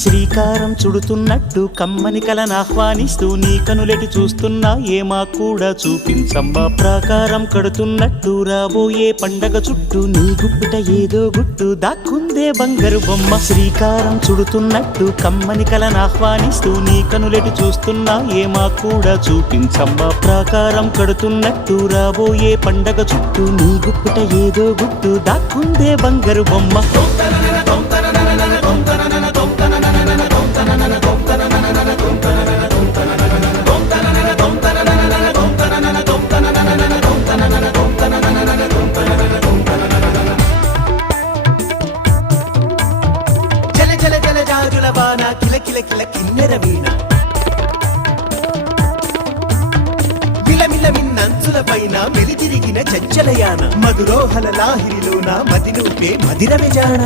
శ్రీకారం చుడుతున్నట్టు కమ్మని కలనాహ్వానిస్తూ నీ కనులెటి చూస్తున్నా ఏమా కూడా చూపించమ్మా. ప్రాకారం కడుతున్నట్టు రాబోయే పండగ చుట్టూ నీ గుప్పిట ఏదో గుట్టు దాక్కుందే బంగారు బొమ్మ. శ్రీకారం చుడుతున్నట్టు కమ్మని కలనాహ్వానిస్తూ నీ కనులెటి చూస్తున్నా ఏమా కూడా చూపించమ్మా. ప్రాకారం కడుతున్నట్టు రాబోయే పండగ చుట్టూ నీ గుప్పిట ఏదో గుట్టు దాక్కుందే బంగారు బొమ్మ. జల జల జల జాజుల వాన కిల కిల కిల కిన్నెర వీణ మిలమిల మిన్నంచుల పైన మెలితిరిగిన చంచలయాన మధురోహల లాహిరిలోన మదినూపే మదిర విజాణ.